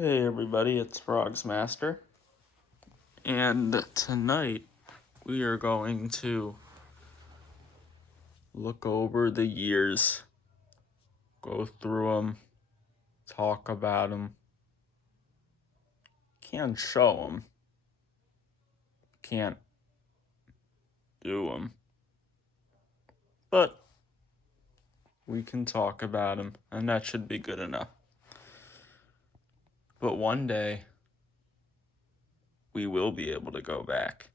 Hey everybody, it's Frogs Master, and tonight we are going to look over the years, go through them, talk about them, can't show them, can't do them, but we can talk about them, and that should be good enough. But one day, we will be able to go back.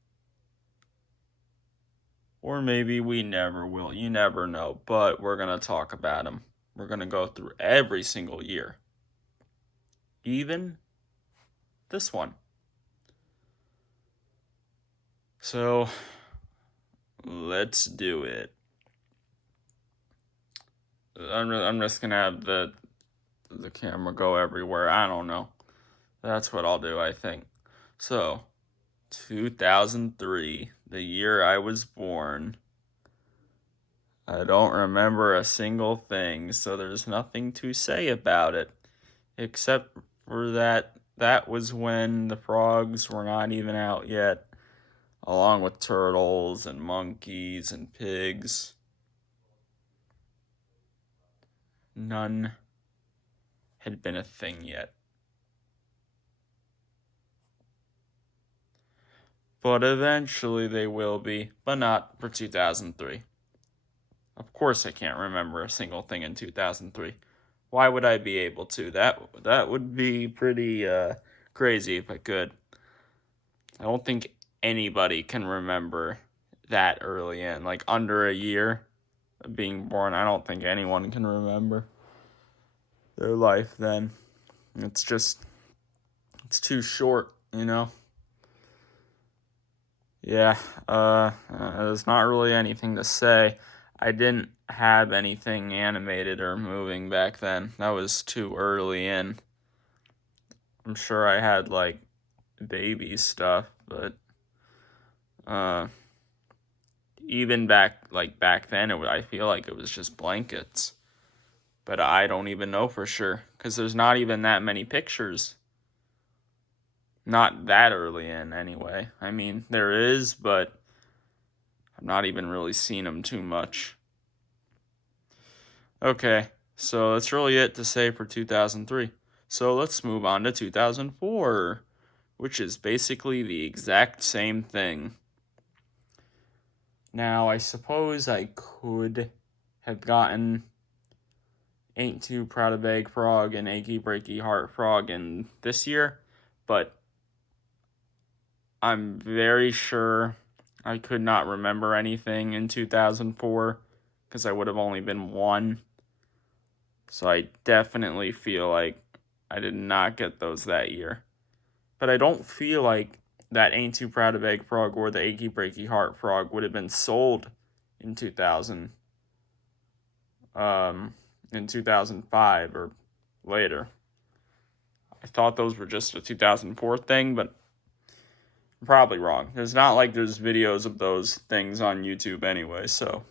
Or maybe we never will. You never know. But we're going to talk about them. We're going to go through every single year. Even this one. So, let's do it. I'm just going to have the camera go everywhere. I don't know. That's what I'll do, I think. So, 2003, the year I was born. I don't remember a single thing, so there's nothing to say about it. Except for that was when the frogs were not even out yet, along with turtles and monkeys and pigs. None had been a thing yet. But eventually they will be, but not for 2003. Of course I can't remember a single thing in 2003. Why would I be able to? That would be pretty crazy if I could. I don't think anybody can remember that early in, like under a year of being born. I don't think anyone can remember their life then. It's too short, you know? Yeah, there's not really anything to say. I didn't have anything animated or moving back then. That was too early in. I'm sure I had, like, baby stuff, but, even back then, I feel like it was just blankets. But I don't even know for sure, because there's not even that many pictures. Not that early in, anyway. I mean, there is, but I've not even really seen them too much. Okay, so that's really it to say for 2003. So let's move on to 2004, which is basically the exact same thing. Now, I suppose I could have gotten Ain't Too Proud to Beg Frog and Achy Breaky Heart Frog in this year, but I'm very sure I could not remember anything in 2004 because I would have only been one. So I definitely feel like I did not get those that year. But I don't feel like that Ain't Too Proud to Beg Frog or the Achy Breaky Heart Frog would have been sold in 2005 or later. I thought those were just a 2004 thing, but I'm probably wrong. It's not like there's videos of those things on YouTube anyway, so.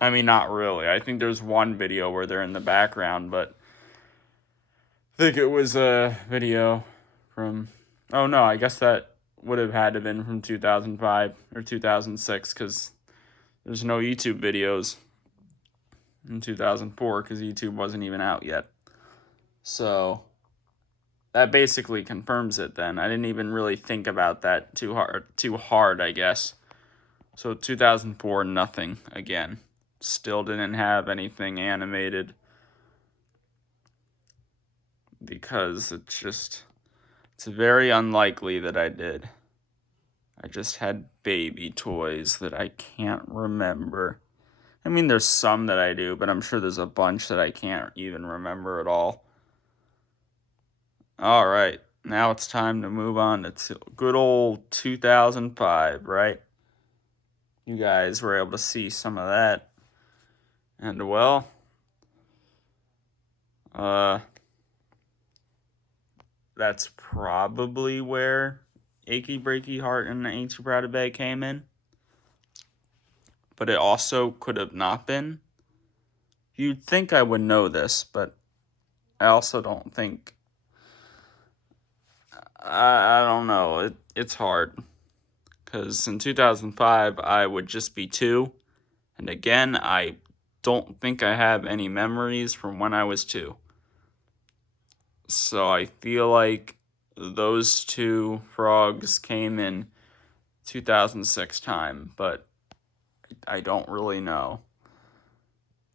I mean, not really. I think there's one video where they're in the background, but I think it was a video from, oh no, I guess that would have had to have been from 2005 or 2006, because there's no YouTube videos in 2004, because YouTube wasn't even out yet. So that basically confirms it then. I didn't even really think about that too hard, I guess. So 2004, nothing again. Still didn't have anything animated because it's very unlikely that I did. I just had baby toys that I can't remember. I mean, there's some that I do, but I'm sure there's a bunch that I can't even remember at all. All right, now it's time to move on to good old 2005, right? You guys were able to see some of that. And, well, that's probably where Achy Breaky Heart and Ain't Too Proud to Beg came in. But it also could have not been. You'd think I would know this, but I also don't think I don't know. It's hard. Because in 2005, I would just be 2. And again, I don't think I have any memories from when I was 2. So I feel like those 2 frogs came in 2006 time, but I don't really know.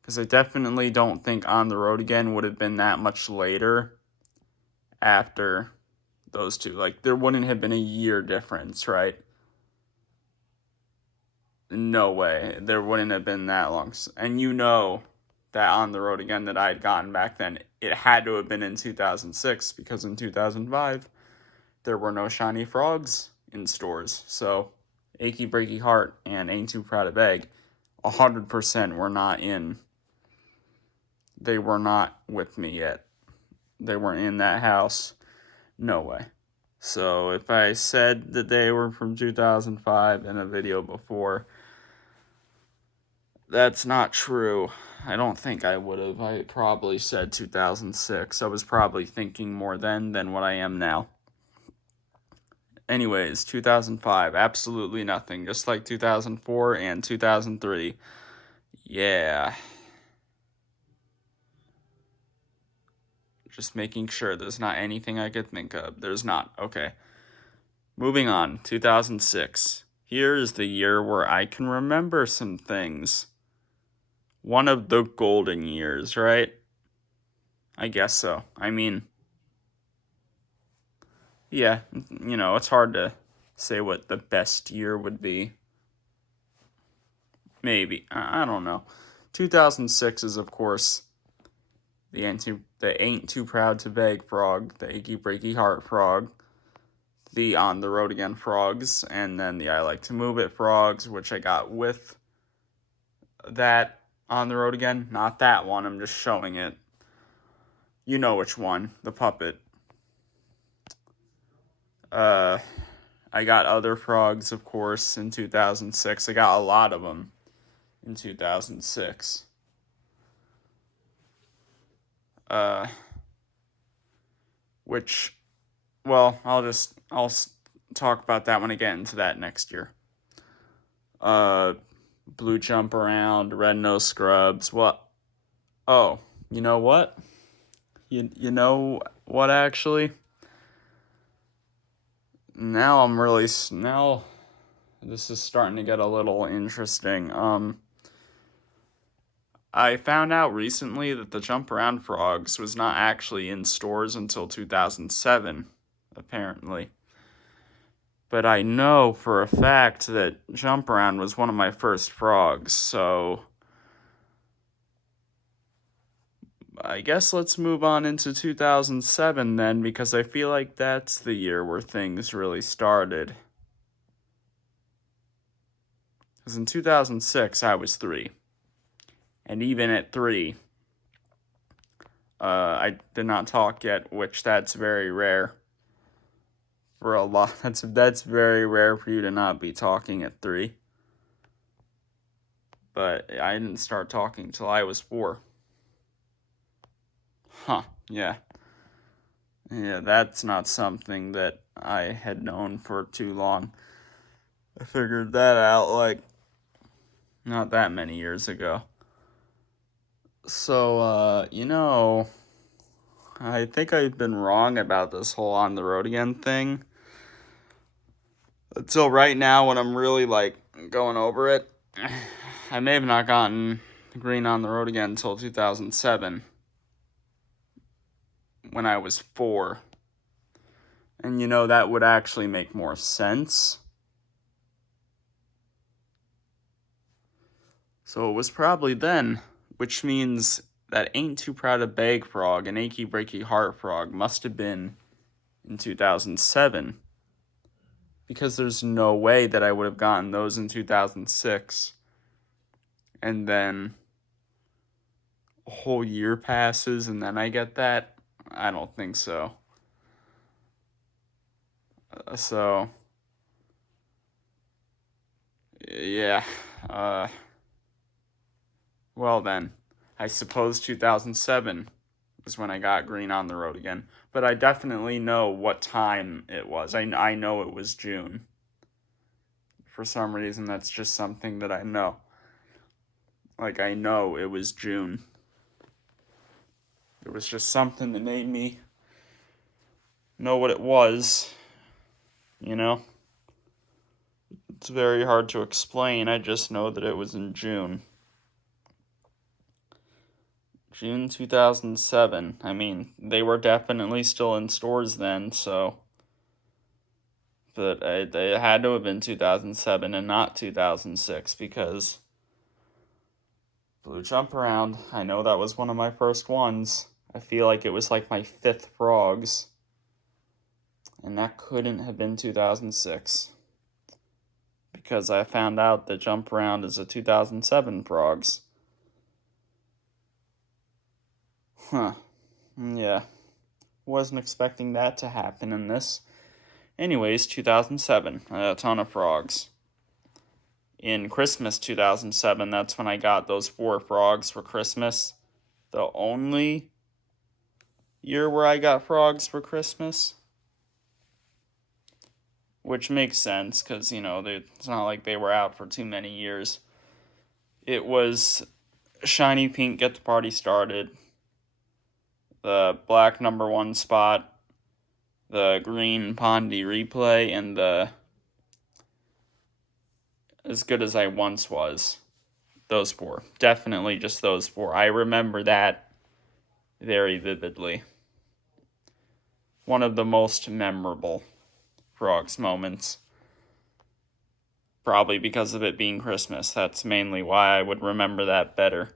Because I definitely don't think On the Road Again would have been that much later after those 2. Like, there wouldn't have been a year difference, right? No way. There wouldn't have been that long. And you know that On the Road Again that I had gotten back then, it had to have been in 2006 because in 2005, there were no shiny frogs in stores. So, Achy Breaky Heart and Ain't Too Proud to Beg, 100% were not in. They were not with me yet. They weren't in that house. No way. So, if I said that they were from 2005 in a video before, that's not true. I don't think I would have. I probably said 2006. I was probably thinking more then than what I am now. Anyways, 2005, absolutely nothing. Just like 2004 and 2003. Yeah. Just making sure there's not anything I could think of. There's not. Okay. Moving on. 2006. Here is the year where I can remember some things. One of the golden years, right? I guess so. I mean, yeah, it's hard to say what the best year would be. Maybe. I don't know. 2006 is, of course, the Ain't Too Proud to Beg frog, the Achy Breaky Heart frog, the On the Road Again frogs, and then the I Like to Move It frogs, which I got with that On the Road Again. Not that one, I'm just showing it. You know which one, the puppet. I got other frogs, of course, in 2006. I got a lot of them in 2006. Which, well, I'll talk about that when I get into that next year. Blue Jump Around, Red Nose Scrubs. What? Oh, you know what? You know what, actually? Now this is starting to get a little interesting. I found out recently that the Jump Around Frogs was not actually in stores until 2007, apparently. But I know for a fact that Jump Around was one of my first frogs, so I guess let's move on into 2007 then, because I feel like that's the year where things really started. Because in 2006, I was 3. And even at 3, I did not talk yet, which that's very rare. For a lot, that's very rare for you to not be talking at 3. But I didn't start talking till I was 4. Huh, yeah. Yeah, that's not something that I had known for too long. I figured that out, like, not that many years ago. So, I think I've been wrong about this whole On the Road Again thing. Until right now, when I'm really, going over it, I may have not gotten Green On the Road Again until 2007. When I was 4. And that would actually make more sense. So it was probably then, which means that Ain't Too Proud to Beg frog and Achy Breaky Heart frog must have been in 2007. Because there's no way that I would have gotten those in 2006. And then a whole year passes and then I get that. I don't think so. Yeah. Well then, I suppose 2007 is when I got green on the road again. But I definitely know what time it was. I know it was June. For some reason, that's just something that I know. Like, I know it was June. It was just something that made me know what it was, you know? It's very hard to explain. I just know that it was in June. June 2007. I mean, they were definitely still in stores then, so. But it had to have been 2007 and not 2006 because Blue Jump Around, I know that was one of my first ones. I feel like it was like my 5th Frogs. And that couldn't have been 2006. Because I found out that Jump Around is a 2007 Frogs. Huh. Yeah. Wasn't expecting that to happen in this. Anyways, 2007. A ton of Frogs. In Christmas 2007, that's when I got those 4 Frogs for Christmas. The only year where I got Frogs for Christmas. Which makes sense, because, it's not like they were out for too many years. It was Shiny Pink Get the Party Started, the Black #1 spot, the Green Pondy Replay, and the As Good As I Once Was. Those 4. Definitely just those 4. I remember that very vividly. One of the most memorable Frogs moments. Probably because of it being Christmas. That's mainly why I would remember that better.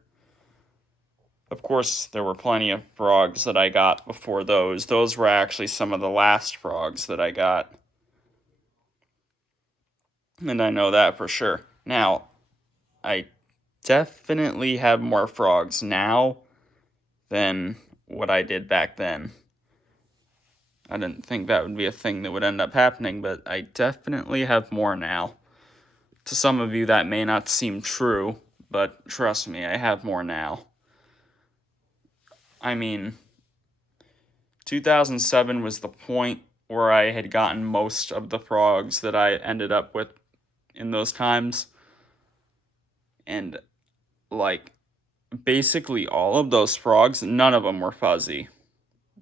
Of course, there were plenty of Frogs that I got before those. Those were actually some of the last Frogs that I got. And I know that for sure. Now, I definitely have more Frogs now than what I did back then. I didn't think that would be a thing that would end up happening, but I definitely have more now. To some of you, that may not seem true, but trust me, I have more now. I mean, 2007 was the point where I had gotten most of the Frogs that I ended up with in those times. And, basically all of those Frogs, none of them were fuzzy,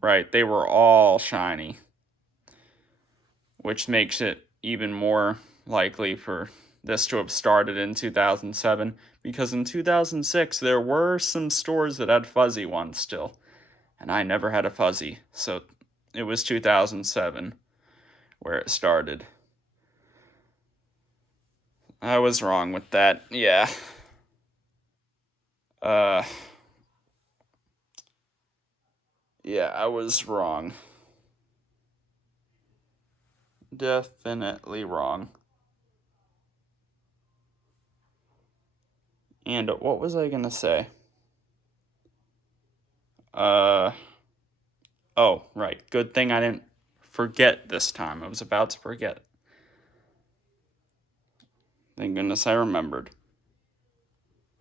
right? They were all shiny, which makes it even more likely for this to have started in 2007, because in 2006 there were some stores that had fuzzy ones still, and I never had a fuzzy, so it was 2007 where it started. I was wrong with that, yeah. Yeah, I was wrong. Definitely wrong. And what was I gonna say? Oh, right. Good thing I didn't forget this time. I was about to forget. Thank goodness I remembered.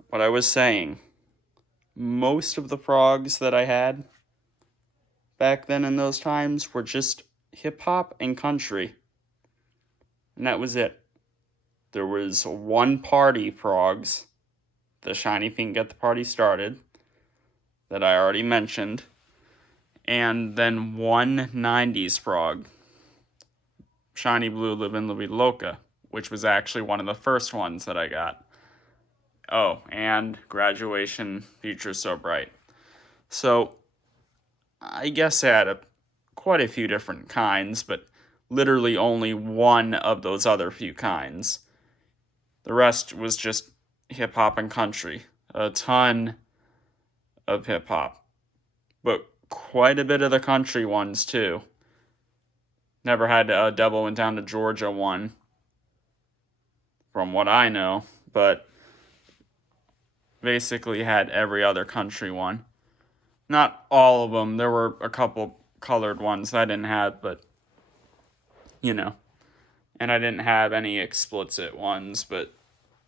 What I was saying, most of the Frogs that I had back then in those times were just hip-hop and country. And that was it. There was one party Frogs, the Shiny Pink Get the Party Started, that I already mentioned, and then one 90s Frog, Shiny Blue Livin' La Vida Loca, which was actually one of the first ones that I got. Oh, and Graduation Future So Bright. So, I guess I had quite a few different kinds, but literally only one of those other few kinds. The rest was just hip-hop and country. A ton of hip-hop. But quite a bit of the country ones, too. Never had a Devil Went Down to Georgia one, from what I know, but basically had every other country one. Not all of them. There were a couple colored ones that I didn't have, but, And I didn't have any explicit ones, but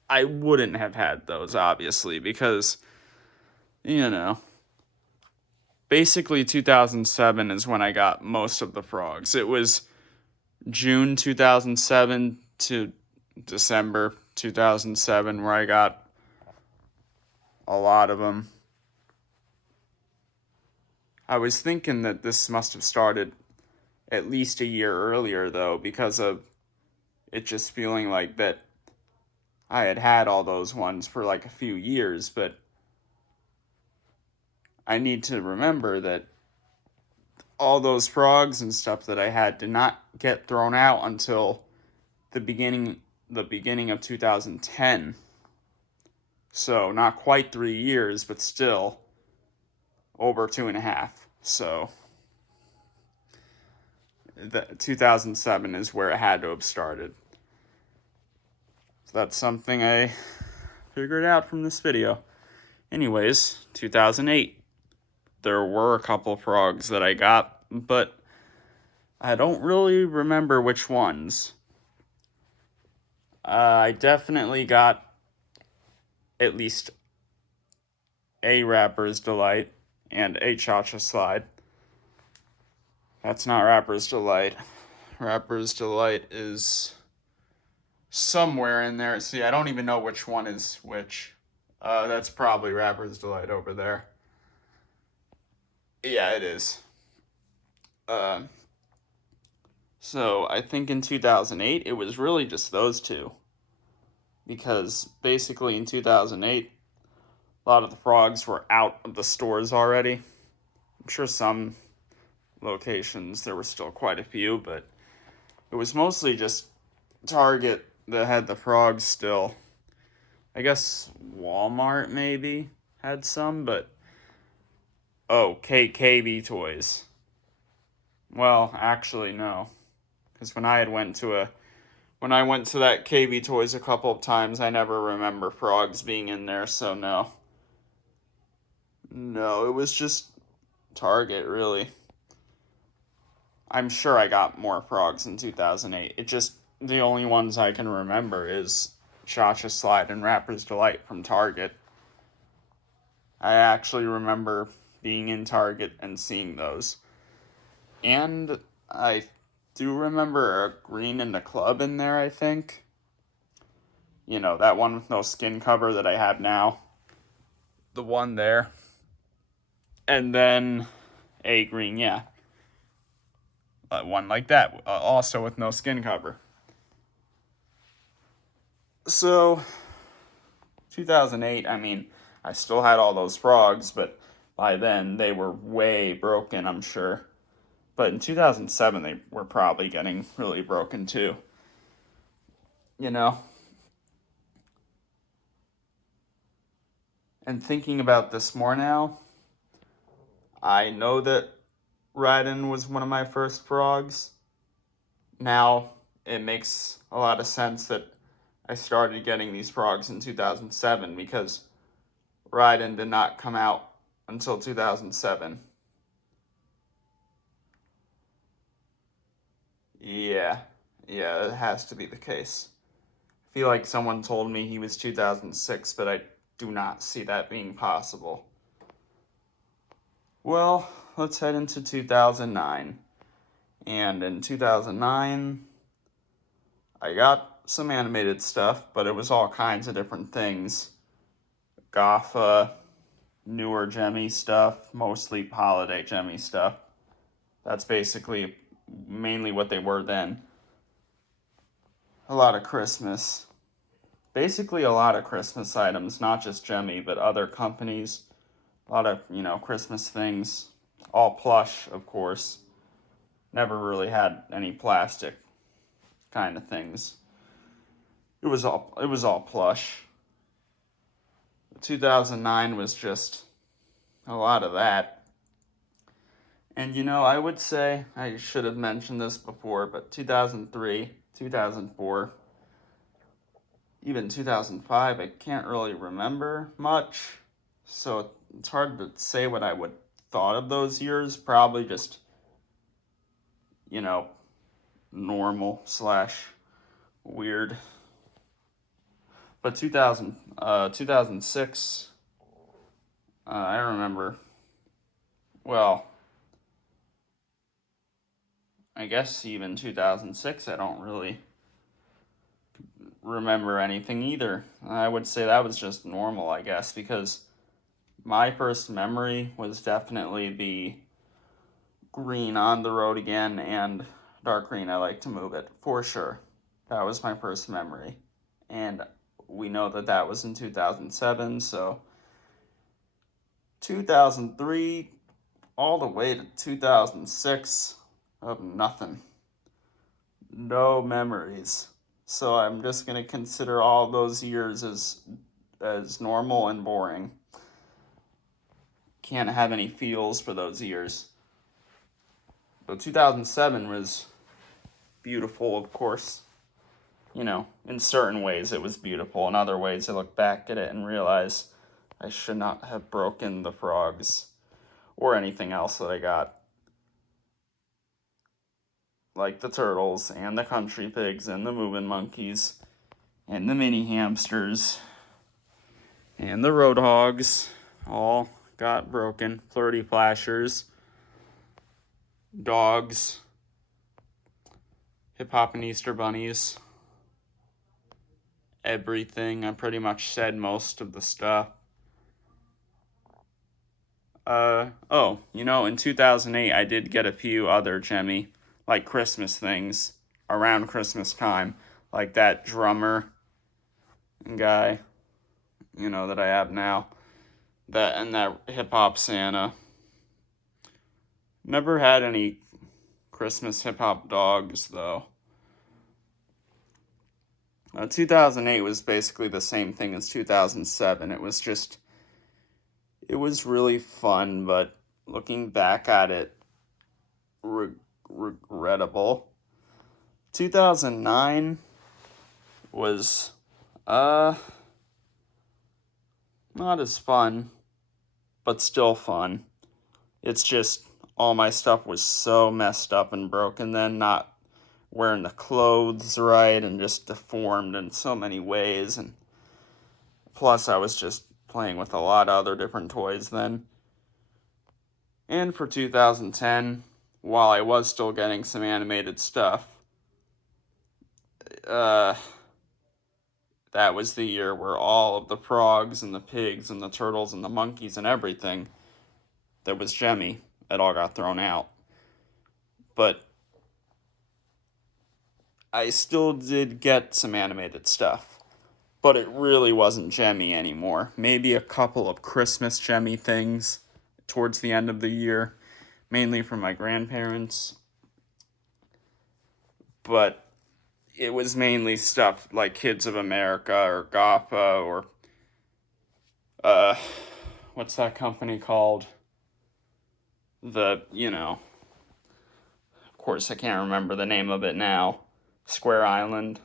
I wouldn't have had those, obviously, because, basically 2007 is when I got most of the frogs. It was June 2007 to December 2007 where I got a lot of them. I was thinking that this must have started at least a year earlier, though, because of it just feeling like that I had all those ones for like a few years, but I need to remember that all those frogs and stuff that I had did not get thrown out until the beginning of 2010. So not quite 3 years, but still over 2.5. So the 2007 is where it had to have started. So that's something I figured out from this video. Anyways, 2008. There were a couple frogs that I got, but I don't really remember which ones. I definitely got at least a Rapper's Delight and a Cha-Cha Slide. That's not Rapper's Delight. Rapper's Delight is somewhere in there. See, I don't even know which one is which. That's probably Rapper's Delight over there. Yeah, it is. So I think in 2008, it was really just those two. Because basically in 2008, a lot of the frogs were out of the stores already. I'm sure some locations there were still quite a few, but it was mostly just Target that had the frogs still. I guess Walmart maybe had some, but oh, KB Toys. Well, actually no, because when I went to that KB Toys a couple of times, I never remember frogs being in there, so no. No, it was just Target, really. I'm sure I got more frogs in 2008. It just, the only ones I can remember is Cha-Cha Slide and Rapper's Delight from Target. I actually remember being in Target and seeing those. And I do remember a green in the club in there, I think. You know, that one with no skin cover that I have now. The one there. And then a green, yeah. One like that, also with no skin cover. So, 2008, I mean, I still had all those frogs, but by then they were way broken, I'm sure. But in 2007, they were probably getting really broken too. You know? And thinking about this more now, I know that Raiden was one of my first frogs. Now, it makes a lot of sense that I started getting these frogs in 2007 because Raiden did not come out until 2007. Yeah, it has to be the case. I feel like someone told me he was 2006, but I do not see that being possible. Well, let's head into 2009. And in 2009, I got some animated stuff, but it was all kinds of different things. Gotha, newer Gemmy stuff, mostly holiday Gemmy stuff. That's basically mainly what they were then. A lot of Christmas. Basically a lot of Christmas items, not just Gemmy, but other companies. A lot of, Christmas things. All plush, of course. Never really had any plastic kind of things. It was all plush. 2009 was just a lot of that. And I would say, I should have mentioned this before, but 2003, 2004, even 2005, I can't really remember much. So it's hard to say what I would thought of those years. Probably just, normal / weird. But 2006, I remember well, I guess even 2006, I don't really remember anything either. I would say that was just normal, I guess, because my first memory was definitely the green on the road again and dark green. I like to move it for sure. That was my first memory. And we know that that was in 2007, so 2003 all the way to 2006 of nothing. No memories. So I'm just going to consider all those years as normal and boring. Can't have any feels for those years. But 2007 was beautiful, of course. You know, in certain ways it was beautiful. In other ways, I look back at it and realize I should not have broken the frogs or anything else that I got. Like the turtles and the country pigs and the moving monkeys and the mini hamsters and the road hogs all got broken. Flirty flashers, dogs, hip hop and Easter bunnies, everything. I pretty much said most of the stuff. In 2008, I did get a few other Jemmy, like Christmas things around Christmas time, like that drummer guy, that I have now, that hip hop Santa. Never had any Christmas hip hop dogs though. 2008 was basically the same thing as 2007. It was really fun, but looking back at it, regrettable. 2009 was, not as fun, but still fun. It's just all my stuff was so messed up and broken then, not wearing the clothes right and just deformed in so many ways. And plus, I was just playing with a lot of other different toys then. And for 2010, while I was still getting some animated stuff, that was the year where all of the frogs and the pigs and the turtles and the monkeys and everything that was Jemmy, it all got thrown out. But I still did get some animated stuff. But it really wasn't Jemmy anymore. Maybe a couple of Christmas Jemmy things towards the end of the year, mainly from my grandparents. But it was mainly stuff like Kids of America or GAPA or what's that company called? Of course I can't remember the name of it now. Square Island.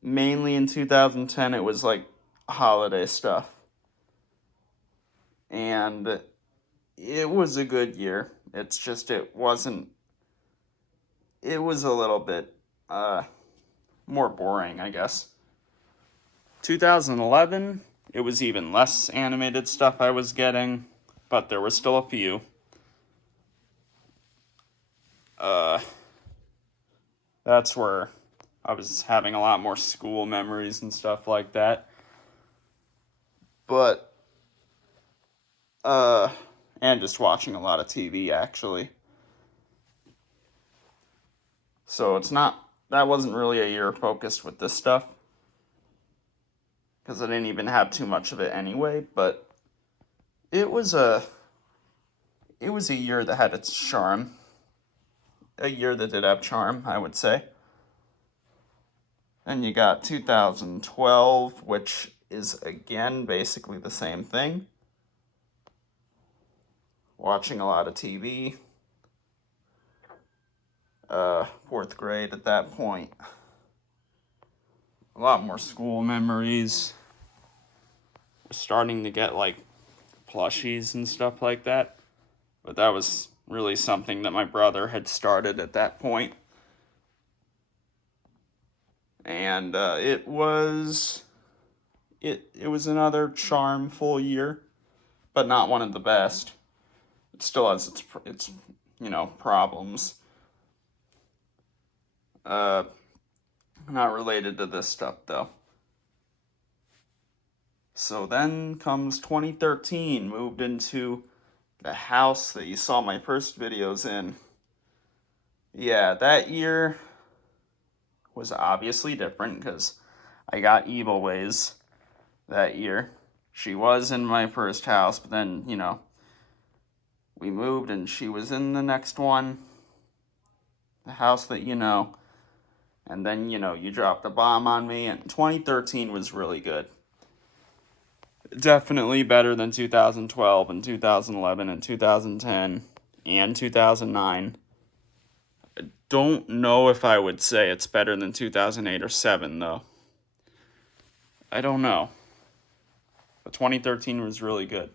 Mainly in 2010 it was like holiday stuff. And it was a good year. It's just it was a little bit more boring, I guess. 2011, it was even less animated stuff I was getting, but there were still a few. That's where I was having a lot more school memories and stuff like that. But, and just watching a lot of TV, actually. So that wasn't really a year focused with this stuff, because I didn't even have too much of it anyway, but it was a year that had its charm. A year that did have charm, I would say. Then you got 2012, which is again basically the same thing. Watching a lot of TV. Fourth grade at that point. A lot more school memories. We're starting to get like plushies and stuff like that. But that was really something that my brother had started at that point. And it was another charmful year. but not one of the best. It still has its problems. Not related to this stuff though. So then comes 2013, moved into the house that you saw my first videos in. Yeah, that year was obviously different because I got Evil Ways that year. She was in my first house, but then, we moved and she was in the next one. The house that and then, you dropped a bomb on me, and 2013 was really good. Definitely better than 2012 and 2011 and 2010 and 2009. I don't know if I would say it's better than 2008 or 7, though. I don't know. But 2013 was really good.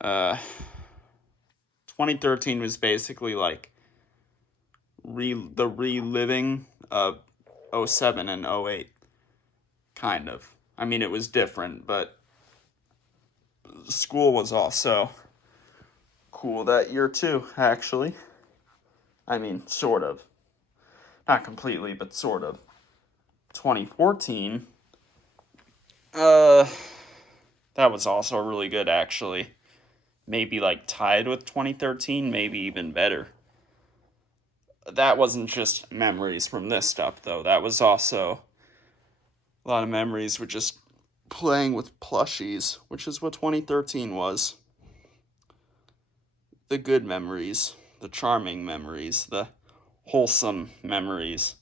2013 was basically like the reliving of 07 and 08. Kind of. I mean, it was different, but school was also cool that year too, actually. I mean, sort of. Not completely, but sort of. 2014, that was also really good, actually. Maybe like tied with 2013, maybe even better. That wasn't just memories from this stuff, though. That was also a lot of memories with just playing with plushies, which is what 2013 was. The good memories, the charming memories, the wholesome memories.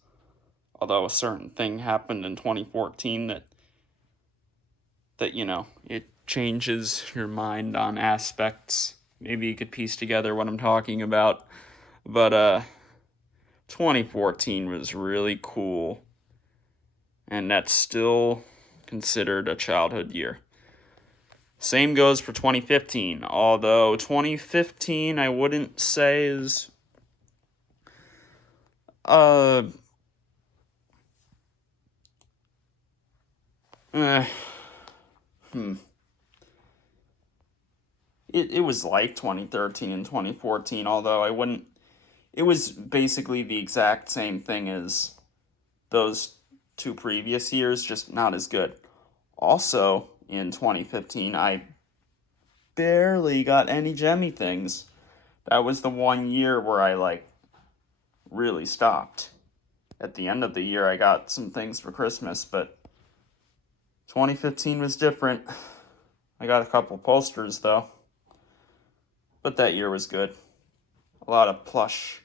Although a certain thing happened in 2014 that it changes your mind on aspects. Maybe you could piece together what I'm talking about. But 2014 was really cool. And that's still considered a childhood year. Same goes for 2015, although 2015 I wouldn't say is It was like 2013 and 2014, although I wouldn't. It was basically the exact same thing as those two previous years, just not as good. Also, in 2015, I barely got any Gemmy things. That was the one year where I, really stopped. At the end of the year, I got some things for Christmas, but 2015 was different. I got a couple posters, though. But that year was good. A lot of plush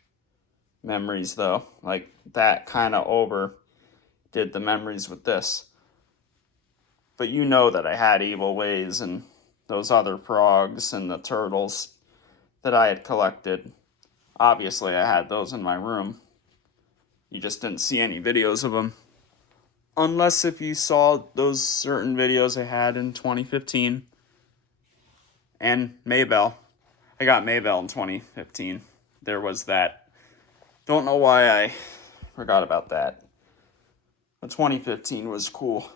memories, though. Like, that kind of overdid the memories with this. But you know that I had Evil Ways and those other frogs and the turtles that I had collected. Obviously, I had those in my room. You just didn't see any videos of them. Unless if you saw those certain videos I had in 2015. And Maybell. I got Maybell in 2015. There was that. Don't know why I forgot about that. But 2015 was cool.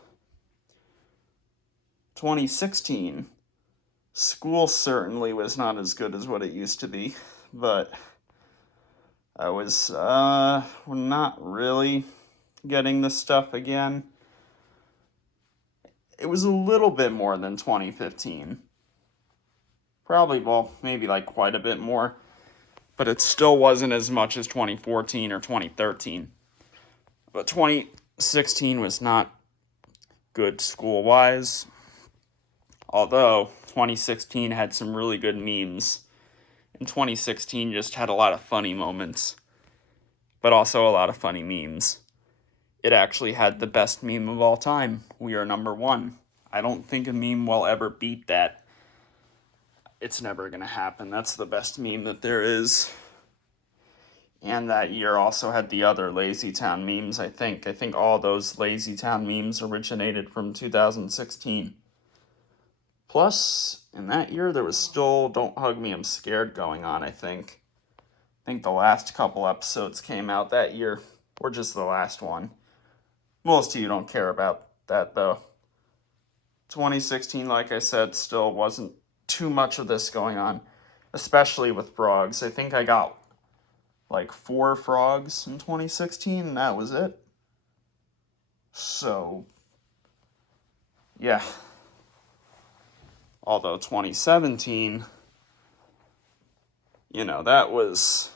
2016. School certainly was not as good as what it used to be. But I was not really getting this stuff again. It was a little bit more than 2015. Probably, maybe quite a bit more. But it still wasn't as much as 2014 or 2013. But 2016 was not good school-wise. Although 2016 had some really good memes. And 2016 just had a lot of funny moments. But also a lot of funny memes. It actually had the best meme of all time. We are number one. I don't think a meme will ever beat that. It's never going to happen. That's the best meme that there is. And that year also had the other Lazy Town memes, I think. I think all those Lazy Town memes originated from 2016. Plus, in that year, there was still Don't Hug Me, I'm Scared going on, I think. I think the last couple episodes came out that year, or just the last one. Most of you don't care about that, though. 2016, like I said, still wasn't too much of this going on, especially with frogs. I think I got like 4 frogs in 2016, and that was it. So, yeah. Although 2017, that was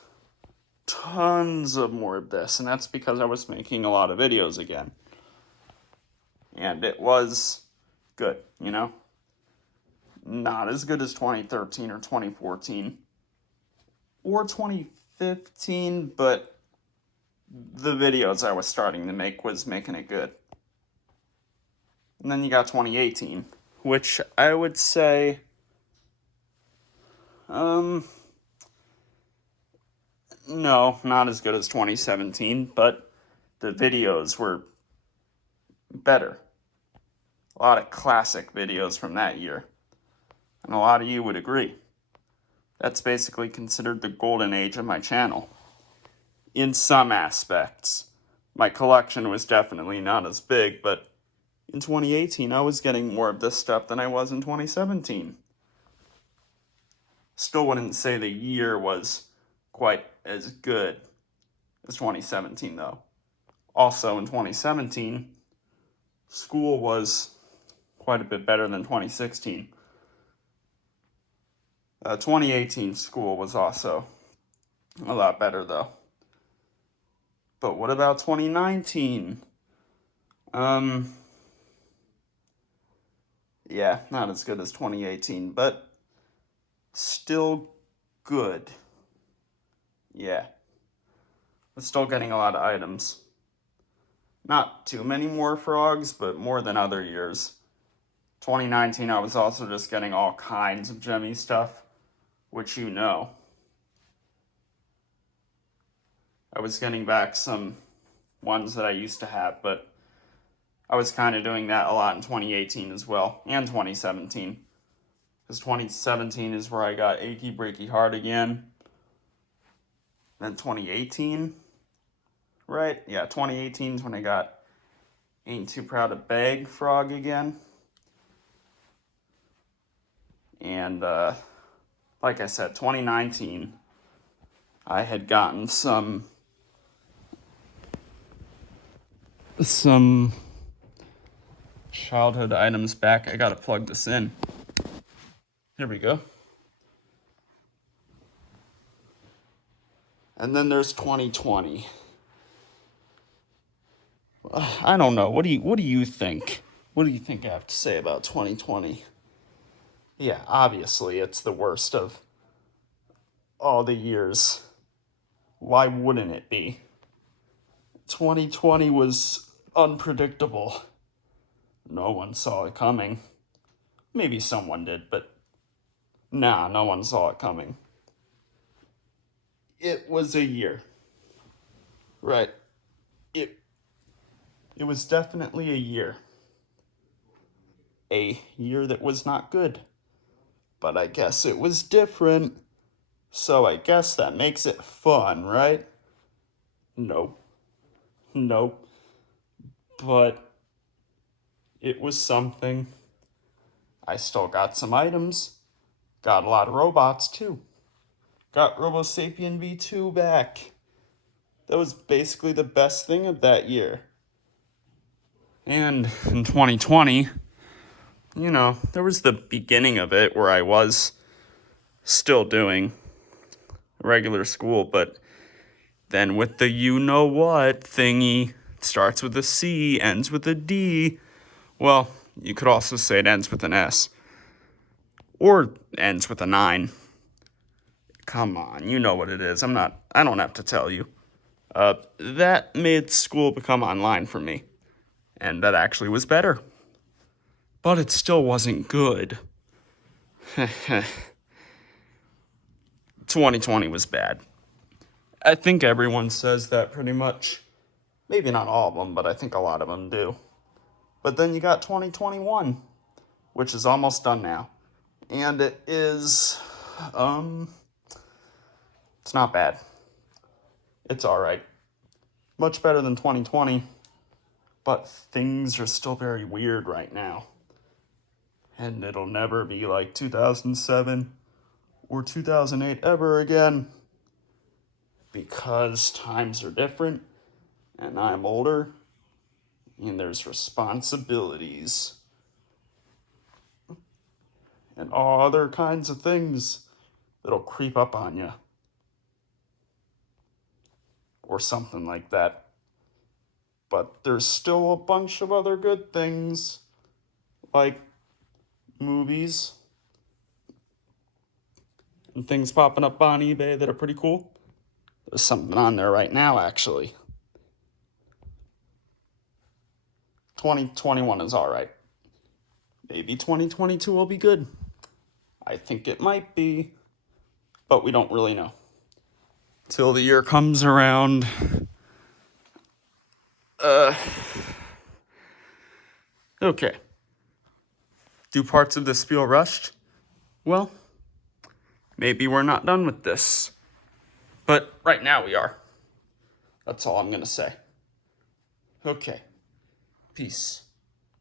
tons of more of this, and that's because I was making a lot of videos again. And it was good, Not as good as 2013 or 2014 or 2015, but the videos I was starting to make was making it good. And then you got 2018, which I would say, no, not as good as 2017, but the videos were better. A lot of classic videos from that year. And a lot of you would agree. That's basically considered the golden age of my channel. In some aspects. My collection was definitely not as big, but in 2018, I was getting more of this stuff than I was in 2017. Still wouldn't say the year was quite as good as 2017, though. Also, in 2017, school was quite a bit better than 2016. 2018 school was also a lot better, though. But what about 2019? Yeah, not as good as 2018, but still good. Yeah. But still getting a lot of items. Not too many more frogs, but more than other years. 2019, I was also just getting all kinds of gemmy stuff, which I was getting back some ones that I used to have, but I was kind of doing that a lot in 2018 as well, and 2017. Because 2017 is where I got Achy Breaky Heart again. Then 2018, right? Yeah, 2018 is when I got Ain't Too Proud to Beg Frog again. And, like I said, 2019, I had gotten some childhood items back. I gotta plug this in. Here we go. And then there's 2020. I don't know. What do you think? What do you think I have to say about 2020? Yeah, obviously it's the worst of all the years. Why wouldn't it be? 2020 was unpredictable. No one saw it coming. Maybe someone did, but nah, no one saw it coming. It was a year. Right. It was definitely a year. A year that was not good. But I guess it was different. So I guess that makes it fun, right? Nope. But it was something. I still got some items. Got a lot of robots too. Got Robo Sapien V2 back. That was basically the best thing of that year. And in 2020, there was the beginning of it where I was still doing regular school, but then with the you-know-what thingy, it starts with a C, ends with a D. Well, you could also say it ends with an S. Or ends with a 9. Come on, you know what it is. I don't have to tell you. That made school become online for me. And that actually was better. But it still wasn't good. 2020 was bad. I think everyone says that pretty much. Maybe not all of them, but I think a lot of them do. But then you got 2021, which is almost done now. And it is, it's not bad. It's alright. Much better than 2020. But things are still very weird right now. And it'll never be like 2007 or 2008 ever again. Because times are different, and I'm older, and there's responsibilities. And all other kinds of things that'll creep up on you. Or something like that. But there's still a bunch of other good things, like movies and things popping up on eBay that are pretty cool. There's something on there right now, actually. 2021 is all right. Maybe 2022 will be good. I think it might be, but we don't really know. Till the year comes around. Okay. Do parts of this feel rushed? Well, maybe we're not done with this. But right now we are. That's all I'm gonna say. Okay. Peace.